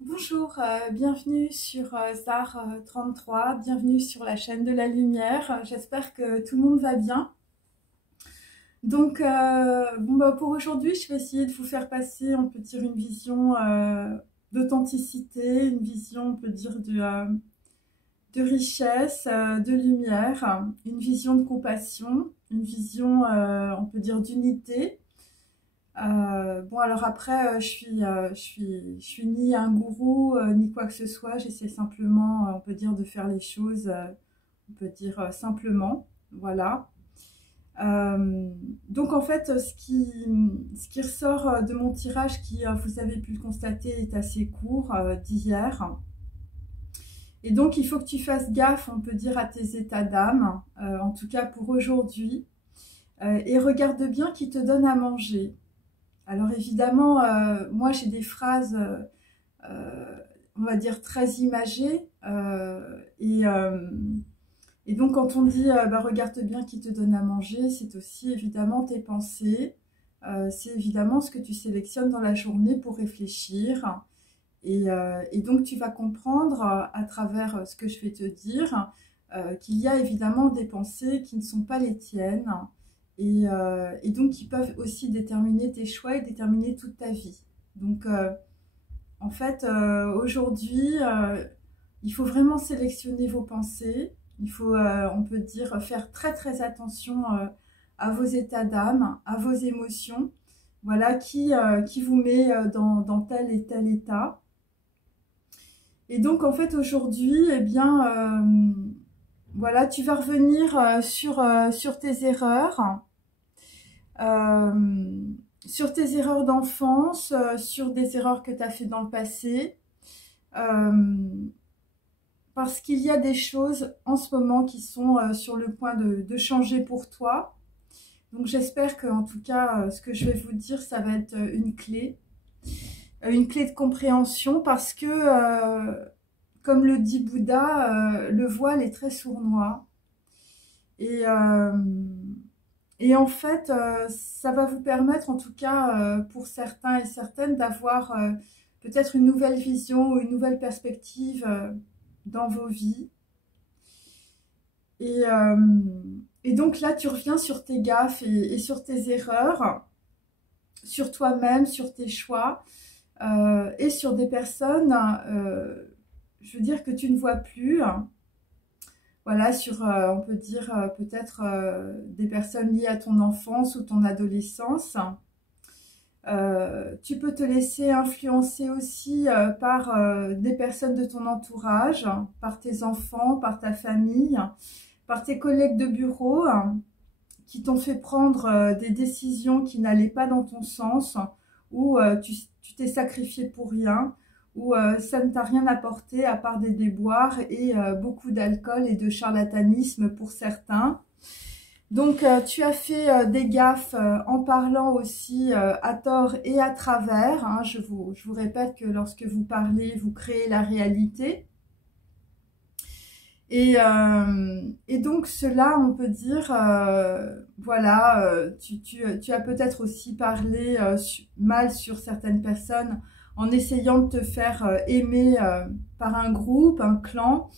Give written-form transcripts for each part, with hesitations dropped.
Bonjour, bienvenue sur ZAR 33, bienvenue sur la chaîne de la lumière. J'espère que tout le monde va bien. Donc, pour aujourd'hui, je vais essayer de vous faire passer, on peut dire, une vision d'authenticité, une vision, on peut dire, de richesse, de lumière, une vision de compassion, une vision, on peut dire, d'unité. Alors après, je suis ni un gourou, ni quoi que ce soit. J'essaie simplement, on peut dire, de faire les choses, on peut dire simplement. Voilà. Donc en fait, ce qui ressort de mon tirage, qui, vous avez pu le constater, est assez court d'hier. Et donc il faut que tu fasses gaffe, on peut dire, à tes états d'âme, en tout cas pour aujourd'hui. Et regarde bien qui te donne à manger. Alors évidemment, moi j'ai des phrases, on va dire, très imagées. Et donc quand on dit regarde bien qui te donne à manger, c'est aussi évidemment tes pensées. C'est évidemment ce que tu sélectionnes dans la journée pour réfléchir. Et donc tu vas comprendre à travers ce que je vais te dire qu'il y a évidemment des pensées qui ne sont pas les tiennes et donc qui peuvent aussi déterminer tes choix et déterminer toute ta vie. Donc en fait aujourd'hui il faut vraiment sélectionner vos pensées, il faut on peut dire faire très très attention à vos états d'âme, à vos émotions, voilà qui vous met dans tel et tel état. Et donc en fait aujourd'hui, eh bien, voilà, tu vas revenir sur tes erreurs, euh, sur tes erreurs d'enfance, sur des erreurs que tu as fait dans le passé, euh, parce qu'il y a des choses en ce moment qui sont sur le point de changer pour toi. Donc j'espère que en tout cas, ce que je vais vous dire, ça va être une clé de compréhension parce que comme le dit Bouddha, le voile est très sournois. Et, euh, et en fait, ça va vous permettre, en tout cas pour certains et certaines, d'avoir peut-être une nouvelle vision ou une nouvelle perspective dans vos vies. Et, euh, et donc là, tu reviens sur tes gaffes et sur tes erreurs, sur toi-même, sur tes choix et sur des personnes, je veux dire, que tu ne vois plus. Voilà, sur, on peut dire, peut-être des personnes liées à ton enfance ou ton adolescence. Tu peux te laisser influencer aussi par des personnes de ton entourage, par tes enfants, par ta famille, par tes collègues de bureau qui t'ont fait prendre des décisions qui n'allaient pas dans ton sens, ou tu t'es sacrifié pour rien, ou ça ne t'a rien apporté à part des déboires et beaucoup d'alcool et de charlatanisme pour certains. Donc tu as fait des gaffes en parlant aussi à tort et à travers. Hein. Je vous répète que lorsque vous parlez, vous créez la réalité. Et donc cela, on peut dire, voilà, tu as peut-être aussi parlé mal sur certaines personnes en essayant de te faire aimer par un groupe, un clan,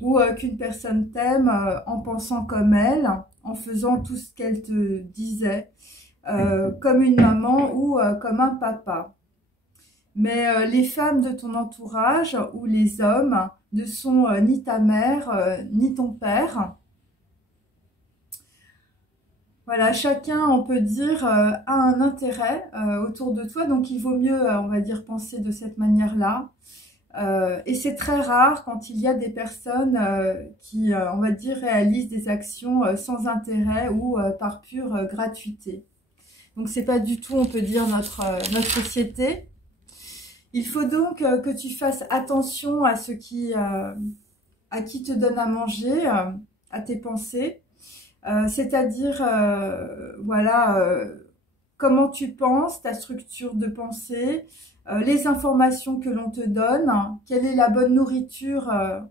ou qu'une personne t'aime en pensant comme elle, en faisant tout ce qu'elle te disait, comme une maman ou comme un papa. Mais les femmes de ton entourage ou les hommes ne sont ni ta mère ni ton père. Voilà, chacun, on peut dire, a un intérêt autour de toi, donc il vaut mieux, on va dire, penser de cette manière-là. Et c'est très rare quand il y a des personnes qui, on va dire, réalisent des actions sans intérêt ou par pure gratuité. Donc c'est pas du tout, on peut dire, notre société. Il faut donc que tu fasses attention à ce qui, à qui te donne à manger, à tes pensées, c'est-à-dire, voilà, comment tu penses, ta structure de pensée, les informations que l'on te donne, quelle est la bonne nourriture,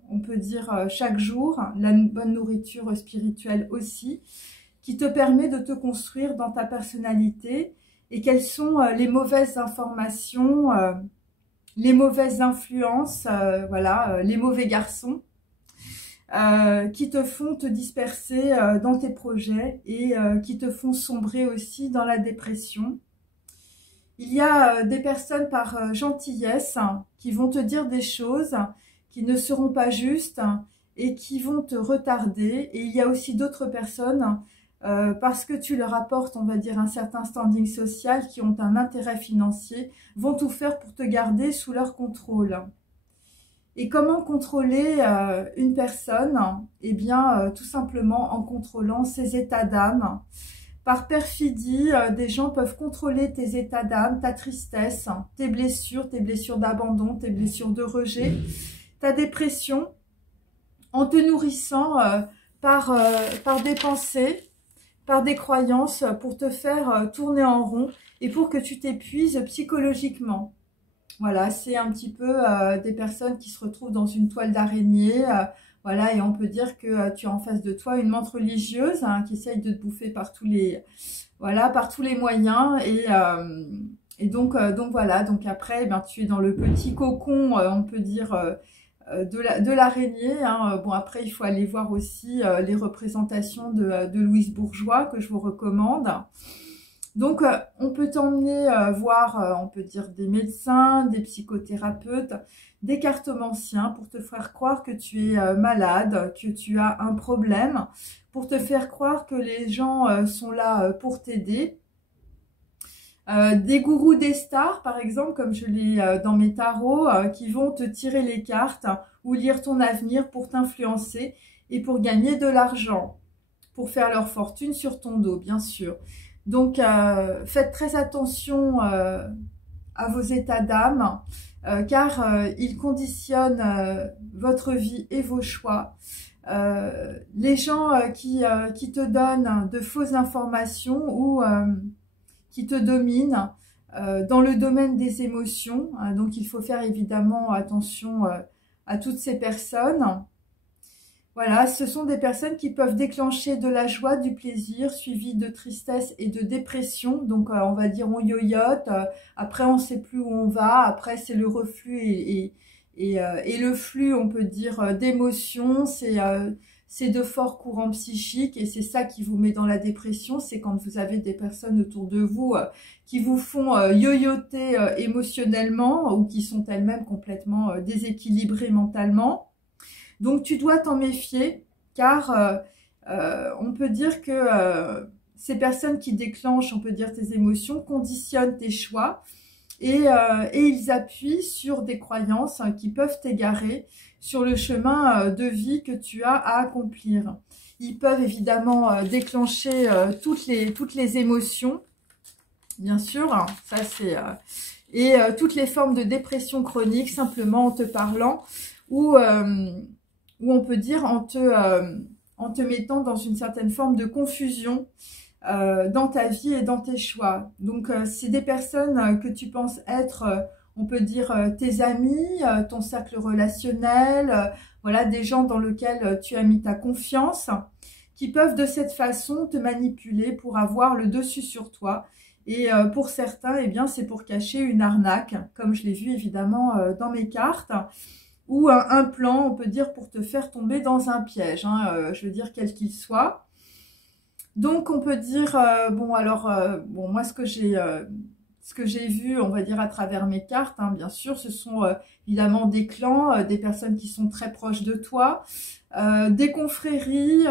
on peut dire chaque jour, la bonne nourriture spirituelle aussi, qui te permet de te construire dans ta personnalité, et quelles sont les mauvaises informations les mauvaises influences, voilà, les mauvais garçons, qui te font te disperser dans tes projets et qui te font sombrer aussi dans la dépression. Il y a des personnes par gentillesse qui vont te dire des choses qui ne seront pas justes et qui vont te retarder. Et il y a aussi d'autres personnes, parce que tu leur apportes, on va dire, un certain standing social, qui ont un intérêt financier, vont tout faire pour te garder sous leur contrôle. Et comment contrôler une personne? Eh bien, tout simplement en contrôlant ses états d'âme. Par perfidie, des gens peuvent contrôler tes états d'âme, ta tristesse, tes blessures d'abandon, tes blessures de rejet, ta dépression, en te nourrissant par des pensées, par des croyances, pour te faire tourner en rond et pour que tu t'épuises psychologiquement. Voilà, c'est un petit peu des personnes qui se retrouvent dans une toile d'araignée, voilà, et on peut dire que tu as en face de toi une menthe religieuse qui essaye de te bouffer par tous les, voilà, par tous les moyens. Et donc voilà, donc après, ben, tu es dans le petit cocon, on peut dire, de l'araignée. Hein. Bon, après, il faut aller voir aussi les représentations de Louise Bourgeois, que je vous recommande. Donc, on peut t'emmener voir, on peut dire, des médecins, des psychothérapeutes, des cartomanciens pour te faire croire que tu es malade, que tu as un problème, pour te faire croire que les gens sont là pour t'aider. Des gourous des stars, par exemple, comme je l'ai dans mes tarots, qui vont te tirer les cartes ou lire ton avenir pour t'influencer et pour gagner de l'argent, pour faire leur fortune sur ton dos, bien sûr. Donc, faites très attention à vos états d'âme, car ils conditionnent votre vie et vos choix. Les gens qui te donnent de fausses informations ou qui te dominent dans le domaine des émotions, donc il faut faire évidemment attention à toutes ces personnes. Voilà, ce sont des personnes qui peuvent déclencher de la joie, du plaisir, suivi de tristesse et de dépression. Donc, on va dire on yoyote, après on ne sait plus où on va, après c'est le reflux et le flux, on peut dire, d'émotions, c'est de forts courants psychiques et c'est ça qui vous met dans la dépression, c'est quand vous avez des personnes autour de vous qui vous font yoyoter émotionnellement ou qui sont elles-mêmes complètement déséquilibrées mentalement. Donc, tu dois t'en méfier, car on peut dire que ces personnes qui déclenchent, on peut dire, tes émotions, conditionnent tes choix et ils appuient sur des croyances qui peuvent t'égarer sur le chemin de vie que tu as à accomplir. Ils peuvent évidemment déclencher toutes les émotions, bien sûr, hein, ça c'est... et toutes les formes de dépression chronique, simplement en te parlant, ou on peut dire en te mettant dans une certaine forme de confusion dans ta vie et dans tes choix. Donc, c'est des personnes que tu penses être, on peut dire, tes amis, ton cercle relationnel, voilà, des gens dans lesquels tu as mis ta confiance, qui peuvent de cette façon te manipuler pour avoir le dessus sur toi. Et pour certains, eh bien, c'est pour cacher une arnaque, comme je l'ai vu évidemment dans mes cartes, ou un plan, on peut dire, pour te faire tomber dans un piège, hein, je veux dire, quel qu'il soit. Donc, on peut dire, bon, alors, bon, moi, ce que j'ai vu, on va dire, à travers mes cartes, hein, bien sûr, ce sont évidemment des clans, des personnes qui sont très proches de toi, des confréries,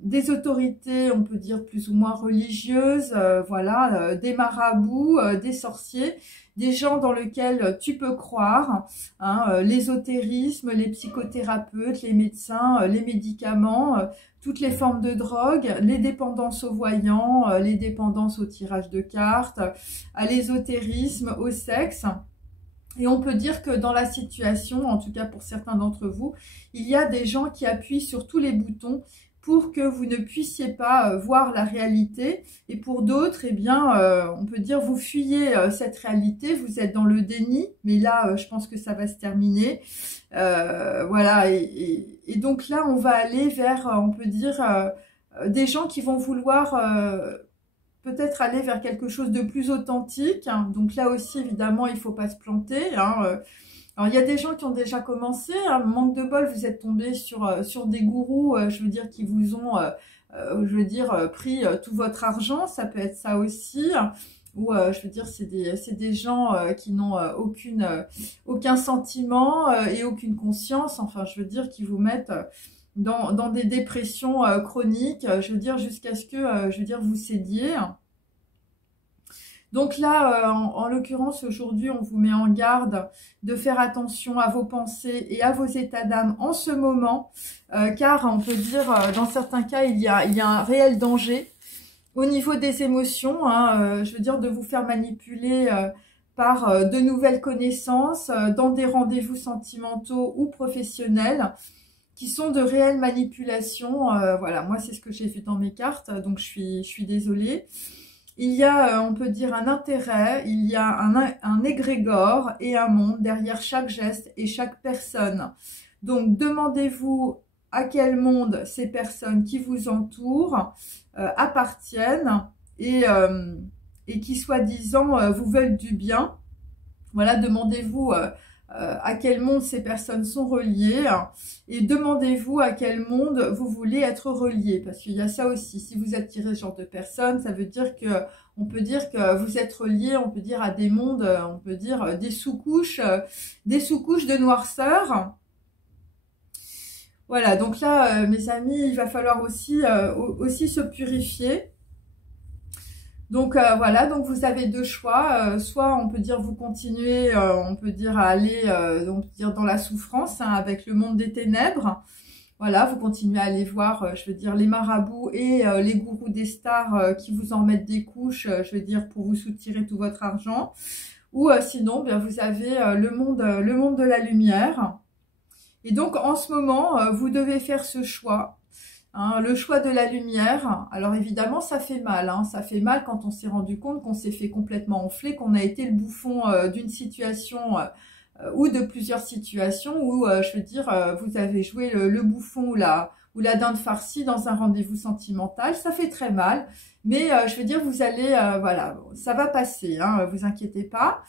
des autorités, on peut dire, plus ou moins religieuses, voilà, des marabouts, des sorciers, des gens dans lesquels tu peux croire, hein, l'ésotérisme, les psychothérapeutes, les médecins, les médicaments, toutes les formes de drogue, les dépendances aux voyants, les dépendances au tirage de cartes, à l'ésotérisme, au sexe. Et on peut dire que dans la situation, en tout cas pour certains d'entre vous, il y a des gens qui appuient sur tous les boutons pour que vous ne puissiez pas voir la réalité. Et pour d'autres, eh bien, on peut dire vous fuyez cette réalité, vous êtes dans le déni, mais là, je pense que ça va se terminer. Voilà, et donc là, on va aller vers, on peut dire, des gens qui vont vouloir peut-être aller vers quelque chose de plus authentique. Donc là aussi, évidemment, il ne faut pas se planter. Alors, il y a des gens qui ont déjà commencé. Manque de bol, vous êtes tombé sur des gourous, je veux dire, qui vous ont, je veux dire, pris tout votre argent. Ça peut être ça aussi. Ou, je veux dire, c'est des gens qui n'ont aucun sentiment et aucune conscience. Enfin, je veux dire, qui vous mettent dans des dépressions chroniques. Je veux dire, jusqu'à ce que, je veux dire, vous cédiez. Donc là, en l'occurrence, aujourd'hui, on vous met en garde de faire attention à vos pensées et à vos états d'âme en ce moment, car on peut dire, dans certains cas, il y a un réel danger au niveau des émotions, je veux dire, de vous faire manipuler par de nouvelles connaissances, dans des rendez-vous sentimentaux ou professionnels, qui sont de réelles manipulations. Voilà, moi, c'est ce que j'ai vu dans mes cartes, donc je suis désolée. Il y a, on peut dire, un intérêt, il y a un égrégore et un monde derrière chaque geste et chaque personne. Donc, demandez-vous à quel monde ces personnes qui vous entourent appartiennent et qui, soi-disant, vous veulent du bien. Voilà, demandez-vous à quel monde ces personnes sont reliées et demandez-vous à quel monde vous voulez être relié, parce qu'il y a ça aussi. Si vous attirez ce genre de personnes, ça veut dire que on peut dire que vous êtes relié, on peut dire à des mondes, on peut dire des sous-couches de noirceur. Voilà, donc là, mes amis, il va falloir aussi se purifier. Donc voilà, donc vous avez deux choix, soit on peut dire vous continuez, on peut dire à aller on peut dire dans la souffrance avec le monde des ténèbres. Voilà, vous continuez à aller voir, je veux dire, les marabouts et les gourous des stars qui vous en mettent des couches, je veux dire, pour vous soutirer tout votre argent. Ou sinon, bien, vous avez le monde de la lumière. Et donc en ce moment, vous devez faire ce choix. Le choix de la lumière. Alors évidemment, ça fait mal. Ça fait mal quand on s'est rendu compte qu'on s'est fait complètement enfler, qu'on a été le bouffon d'une situation ou de plusieurs situations où, je veux dire, vous avez joué le bouffon ou la dinde farcie dans un rendez-vous sentimental. Ça fait très mal, mais je veux dire, vous allez, voilà, ça va passer, vous inquiétez pas.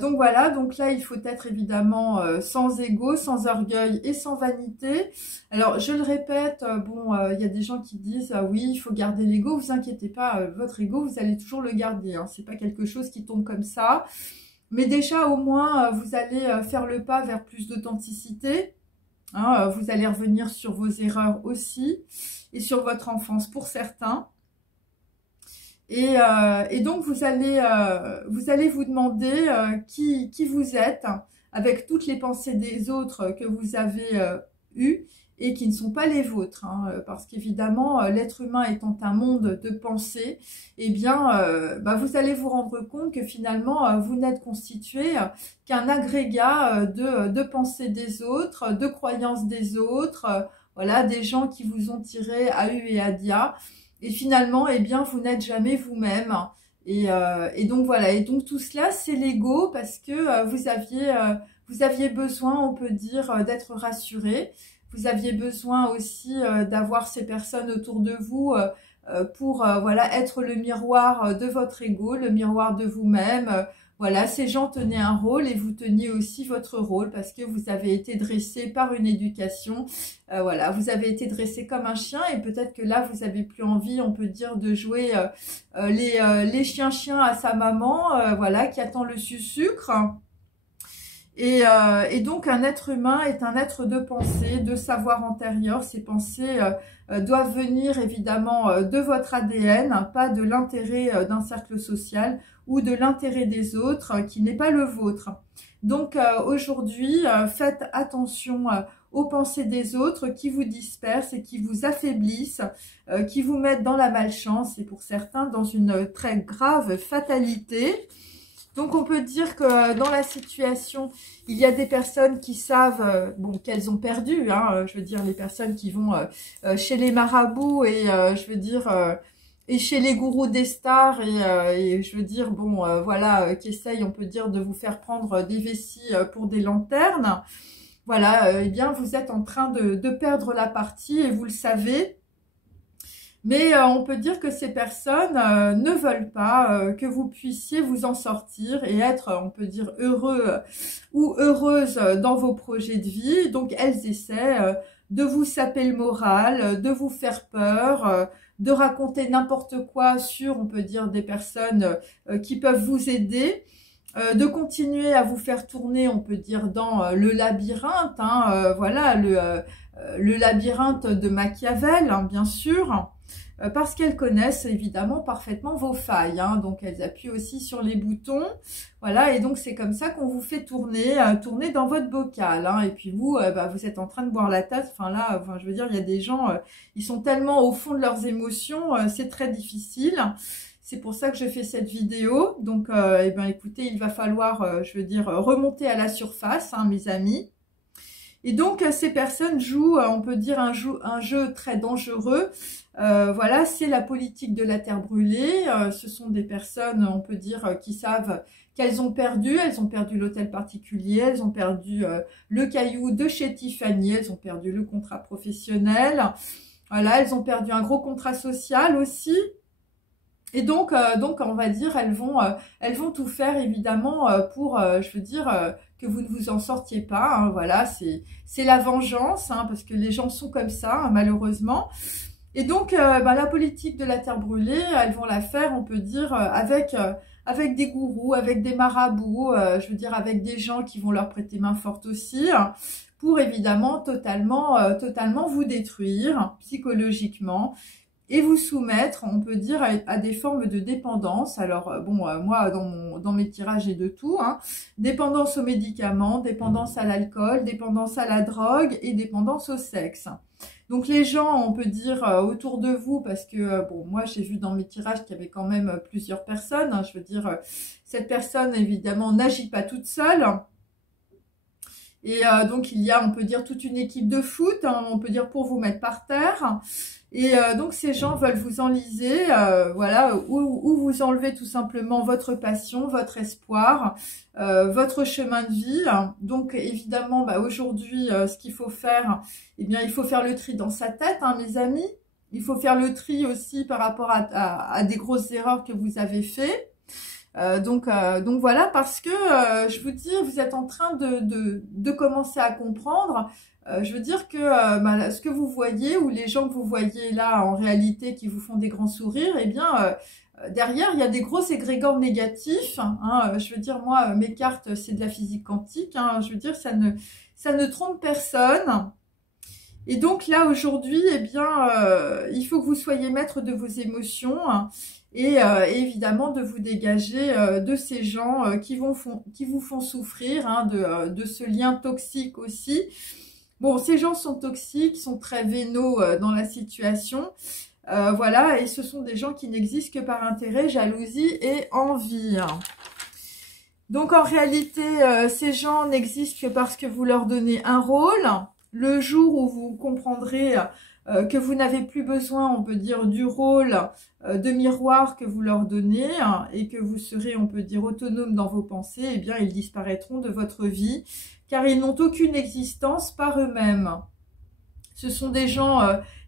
Donc voilà, donc là il faut être évidemment sans ego, sans orgueil et sans vanité. Alors je le répète, il y a des gens qui disent oui, il faut garder l'ego. Vous inquiétez pas, votre ego vous allez toujours le garder. C'est pas quelque chose qui tombe comme ça. Mais déjà au moins vous allez faire le pas vers plus d'authenticité. Vous allez revenir sur vos erreurs aussi et sur votre enfance pour certains. Et donc, vous allez vous demander qui vous êtes, avec toutes les pensées des autres que vous avez eues et qui ne sont pas les vôtres. Parce qu'évidemment, l'être humain étant un monde de pensées, eh bien, vous allez vous rendre compte que finalement, vous n'êtes constitué qu'un agrégat de pensées des autres, de croyances des autres, voilà, des gens qui vous ont tiré à U et à dia. Et finalement, eh bien, vous n'êtes jamais vous-même. Et donc voilà. Et donc tout cela, c'est l'ego parce que vous aviez besoin, on peut dire, d'être rassuré. Vous aviez besoin aussi d'avoir ces personnes autour de vous pour voilà, être le miroir de votre ego, le miroir de vous-même. Voilà, ces gens tenaient un rôle et vous teniez aussi votre rôle parce que vous avez été dressé par une éducation. Voilà, vous avez été dressé comme un chien et peut-être que là, vous avez plus envie, on peut dire, de jouer les chiens-chiens à sa maman, voilà, qui attend le sucre. Et donc, un être humain est un être de pensée, de savoir antérieur. Ces pensées doivent venir évidemment de votre ADN, pas de l'intérêt d'un cercle social ou de l'intérêt des autres qui n'est pas le vôtre. Donc aujourd'hui, faites attention aux pensées des autres qui vous dispersent et qui vous affaiblissent, qui vous mettent dans la malchance et pour certains dans une très grave fatalité. Donc on peut dire que dans la situation, il y a des personnes qui savent qu'elles ont perdu, je veux dire les personnes qui vont chez les marabouts et je veux dire et chez les gourous des stars et je veux dire voilà qui essayent, on peut dire, de vous faire prendre des vessies pour des lanternes. Voilà, eh bien vous êtes en train de perdre la partie et vous le savez. Mais on peut dire que ces personnes ne veulent pas que vous puissiez vous en sortir et être, on peut dire, heureux ou heureuse dans vos projets de vie. Donc elles essaient de vous saper le moral, de vous faire peur, de raconter n'importe quoi sur, on peut dire, des personnes qui peuvent vous aider. De continuer à vous faire tourner, on peut dire, dans le labyrinthe, hein, voilà, le labyrinthe de Machiavel, hein, bien sûr, parce qu'elles connaissent évidemment parfaitement vos failles, hein, donc elles appuient aussi sur les boutons, voilà, et donc c'est comme ça qu'on vous fait tourner, tourner dans votre bocal, hein, et puis vous, vous êtes en train de boire la tasse, enfin là, enfin, je veux dire, il y a des gens, ils sont tellement au fond de leurs émotions, c'est très difficile. C'est pour ça que je fais cette vidéo. Donc, eh ben, écoutez, il va falloir, je veux dire, remonter à la surface, hein, mes amis. Et donc, ces personnes jouent, on peut dire, un jeu très dangereux. Voilà, c'est la politique de la terre brûlée. Ce sont des personnes, on peut dire, qui savent qu'elles ont perdu. Elles ont perdu l'hôtel particulier, elles ont perdu le caillou de chez Tiffany, elles ont perdu le contrat professionnel. Voilà, elles ont perdu un gros contrat social aussi. Et donc, on va dire, elles vont tout faire évidemment pour, je veux dire, que vous ne vous en sortiez pas. Hein, voilà, c'est la vengeance, hein, parce que les gens sont comme ça, hein, malheureusement. Et donc, la politique de la terre brûlée, elles vont la faire, on peut dire, avec des gourous, avec des marabouts, je veux dire, avec des gens qui vont leur prêter main forte aussi, hein, pour évidemment totalement vous détruire psychologiquement. Et vous soumettre, on peut dire, à des formes de dépendance. Alors, moi, dans mes tirages, j'ai de tout, hein. Dépendance aux médicaments, dépendance à l'alcool, dépendance à la drogue et dépendance au sexe. Donc, les gens, on peut dire, autour de vous, parce que, moi, j'ai vu dans mes tirages qu'il y avait quand même plusieurs personnes. Hein, je veux dire, cette personne, évidemment, n'agit pas toute seule. Et donc, il y a, on peut dire, toute une équipe de foot, hein, on peut dire, pour vous mettre par terre. Et donc, ces gens veulent vous enliser, voilà, ou vous enlever tout simplement votre passion, votre espoir, votre chemin de vie. Donc, évidemment, aujourd'hui, ce qu'il faut faire, eh bien, il faut faire le tri dans sa tête, hein, mes amis. Il faut faire le tri aussi par rapport à des grosses erreurs que vous avez faites. Donc voilà, parce que je vous dis, vous êtes en train de commencer à comprendre. Je veux dire que ce que vous voyez ou les gens que vous voyez là en réalité qui vous font des grands sourires, eh bien derrière il y a des gros égrégores négatifs. Hein, je veux dire, moi mes cartes c'est de la physique quantique. Hein, je veux dire, ça ne trompe personne. Et donc là aujourd'hui, eh bien il faut que vous soyez maître de vos émotions. Hein, et évidemment de vous dégager de ces gens qui vous font souffrir, hein, de ce lien toxique aussi. Bon, ces gens sont toxiques, sont très vénaux dans la situation, voilà, et ce sont des gens qui n'existent que par intérêt, jalousie et envie. Donc en réalité, ces gens n'existent que parce que vous leur donnez un rôle. Le jour où vous comprendrez que vous n'avez plus besoin, on peut dire, du rôle de miroir que vous leur donnez, hein, et que vous serez, on peut dire, autonome dans vos pensées, eh bien, ils disparaîtront de votre vie, car ils n'ont aucune existence par eux-mêmes. Ce sont des gens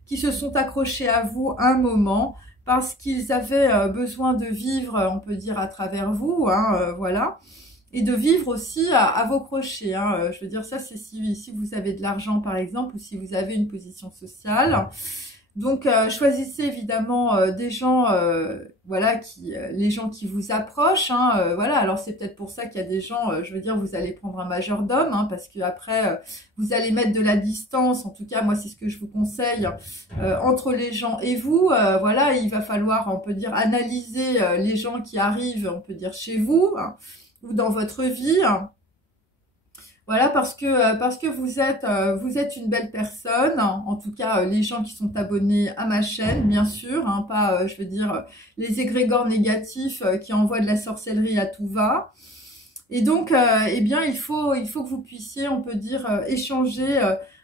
qui se sont accrochés à vous un moment, parce qu'ils avaient besoin de vivre, on peut dire, à travers vous, hein, voilà. Et de vivre aussi à vos crochets. Hein. Je veux dire, ça, c'est si vous avez de l'argent, par exemple, ou si vous avez une position sociale. Donc, choisissez évidemment des gens, voilà, les gens qui vous approchent. Hein, voilà, alors c'est peut-être pour ça qu'il y a des gens, je veux dire, vous allez prendre un majordome, hein, parce que après, vous allez mettre de la distance. En tout cas, moi, c'est ce que je vous conseille entre les gens et vous. Voilà, il va falloir, on peut dire, analyser les gens qui arrivent, on peut dire, chez vous. Hein, ou dans votre vie, voilà, parce que vous êtes une belle personne, en tout cas les gens qui sont abonnés à ma chaîne, bien sûr, hein, pas, je veux dire, les égrégores négatifs qui envoient de la sorcellerie à tout va. Et donc, eh bien, il faut que vous puissiez, on peut dire, échanger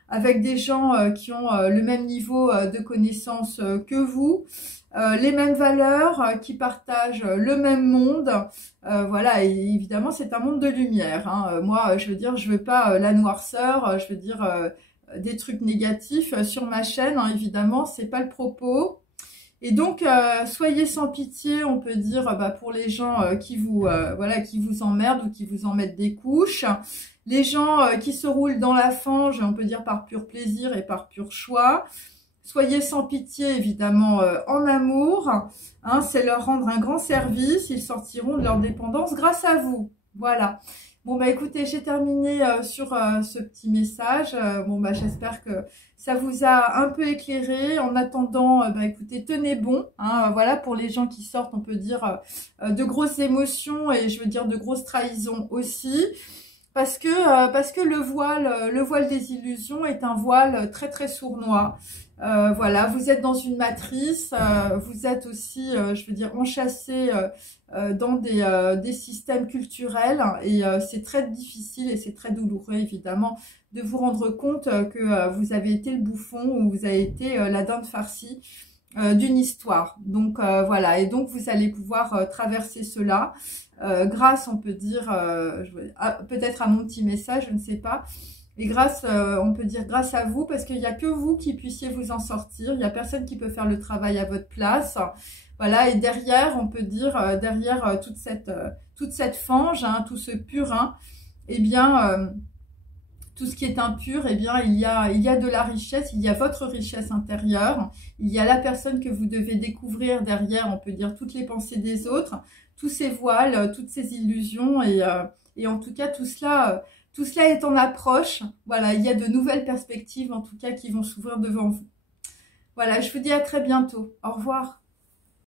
avec des gens qui ont le même niveau de connaissance que vous, les mêmes valeurs, qui partagent le même monde. Voilà, et évidemment, c'est un monde de lumière. Hein. Moi, je veux dire, je veux pas la noirceur, je veux dire des trucs négatifs sur ma chaîne. Hein, évidemment, c'est pas le propos. Et donc, soyez sans pitié, on peut dire, pour les gens qui vous, voilà, qui vous emmerdent ou qui vous en mettent des couches. Les gens qui se roulent dans la fange, on peut dire par pur plaisir et par pur choix. Soyez sans pitié, évidemment, en amour. Hein, c'est leur rendre un grand service. Ils sortiront de leur dépendance grâce à vous. Voilà. Bon, écoutez, j'ai terminé sur ce petit message. J'espère que ça vous a un peu éclairé. En attendant, écoutez, tenez bon. Hein, voilà, pour les gens qui sortent, on peut dire, de grosses émotions et je veux dire de grosses trahisons aussi. Parce que le voile des illusions est un voile très très sournois. Voilà, vous êtes dans une matrice, vous êtes aussi, je veux dire, enchâssé dans des systèmes culturels et c'est très difficile et c'est très douloureux évidemment de vous rendre compte que vous avez été le bouffon ou vous avez été la dinde farcie d'une histoire. Donc voilà, et donc vous allez pouvoir traverser cela grâce, on peut dire, peut-être à mon petit message, je ne sais pas, et grâce, on peut dire grâce à vous, parce qu'il n'y a que vous qui puissiez vous en sortir, il n'y a personne qui peut faire le travail à votre place. Voilà, et derrière, on peut dire, derrière toute cette fange, hein, tout ce purin, eh bien, tout ce qui est impur, eh bien, il y a de la richesse, il y a votre richesse intérieure, il y a la personne que vous devez découvrir derrière, on peut dire, toutes les pensées des autres, tous ces voiles, toutes ces illusions, et en tout cas, tout cela est en approche. Voilà, il y a de nouvelles perspectives, en tout cas, qui vont s'ouvrir devant vous. Voilà, je vous dis à très bientôt. Au revoir.